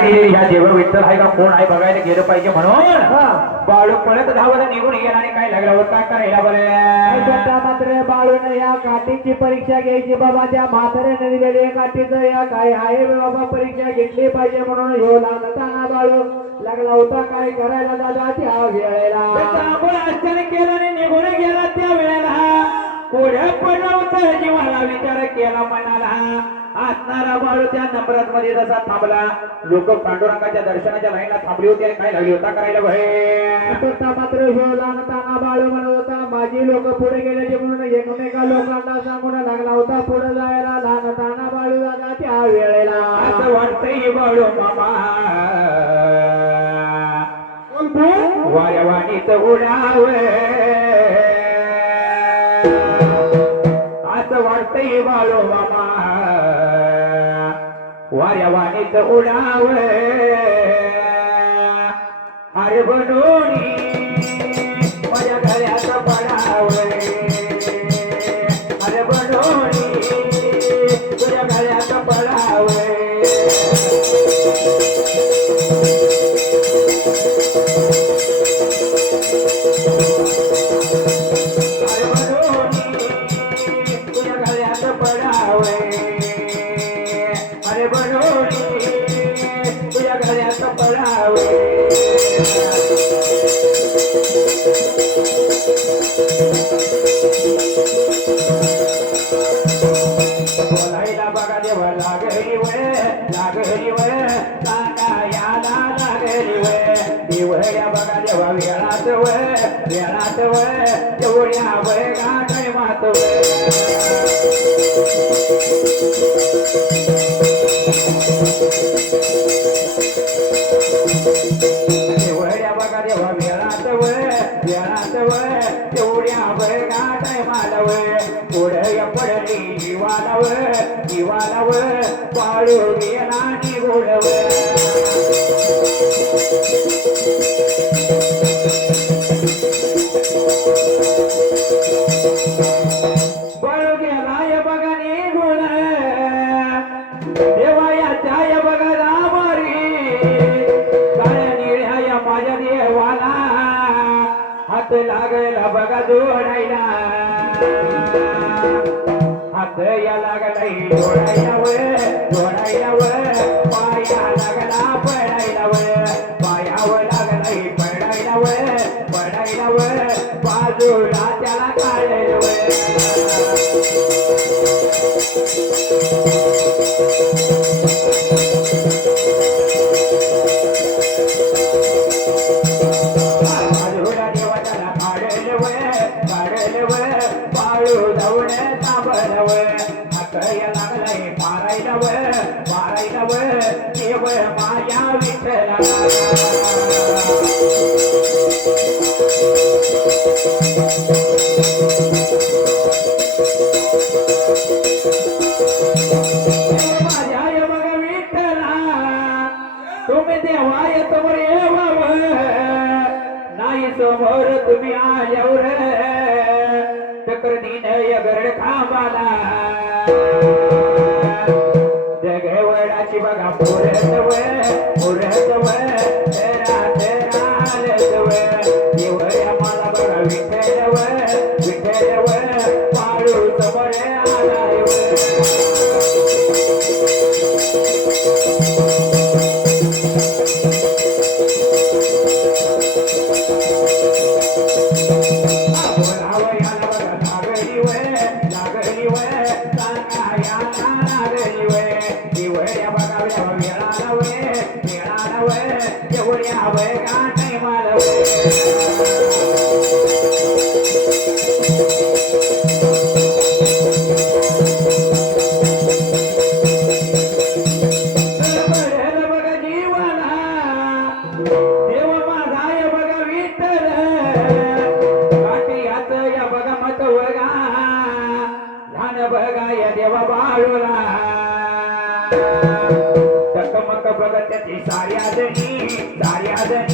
दिलेली ह्या देव विठ्ठल आहे का? कोण आहे? बघायला गेलं पाहिजे म्हणून. हा. बाळू पळत धावत निघून गेला आणि काय लागला होता करायला बरं? मात्र बाळून या काठीची परीक्षा घ्यायची. बाबा त्या म्हाताऱ्याने दिलेली काठीचं या काय आहे? बाबा परीक्षा घेतली पाहिजे म्हणून ह्यो लागताना बाळू लागला होता. काय करायला दादा? त्या वेळेला. आपण आश्चर्य केलं आणि निघून गेला त्या वेळेला. पुढे पडलं होतं जीवाला विचार केला मनाला. असणारा बाळू त्या नंबरात मध्ये जसा थांबला. लोक पांडुरंगाच्या दर्शनाच्या लाईनला थांबली होती आणि काय लागली होता? करायला भय मात्र ह्यो लागताना बाळू म्हणत होता माझी लोक पुढे गेल्याचे म्हणून एकमेका लोकांना सांगून लागला होता पुढे जायला लहानताना बाळू दादा त्या वेळेला. असं वाटतंय बाळू मामा. वाऱ्यावाणीच उडाव. असं वाटतंय बाळू मामा. वाऱ्यावाणीच उडाव. अरे बनोनी वय बघा देवा वेळात वय वेळात वय तेवढ्या वय गाठय मात देवळ्या बघा देवा वेळात वय वेळात वय तेवढ्या वय गाठय माल पुढे पडली जीवाला वय जीवाला वय पाळू गेला निघोड या लागलाय डोळायला व डोळायला व पाया लागला पडायला व पायावर लागलाय पडायला व पडायला व बाजूला त्याला काढायला व देव माया विठ्ठला माझ्या बघ विठ्ठला तुम्ही देवाय समोर येवाव नाही समोर तुम्ही आल्यावर चक्र दिन गरड खांबाला por साऱ्या जणी साऱ्या जणी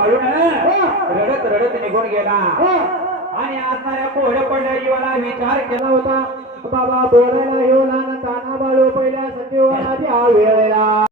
हो. रडत रडत निघून गेला. आणि असणाऱ्या कोहड्या पडल्या जीवाला विचार केला केला होता बाबा बोलायला येऊ लहान ताना बाळू पहिल्या सचिवाला त्या वेळेला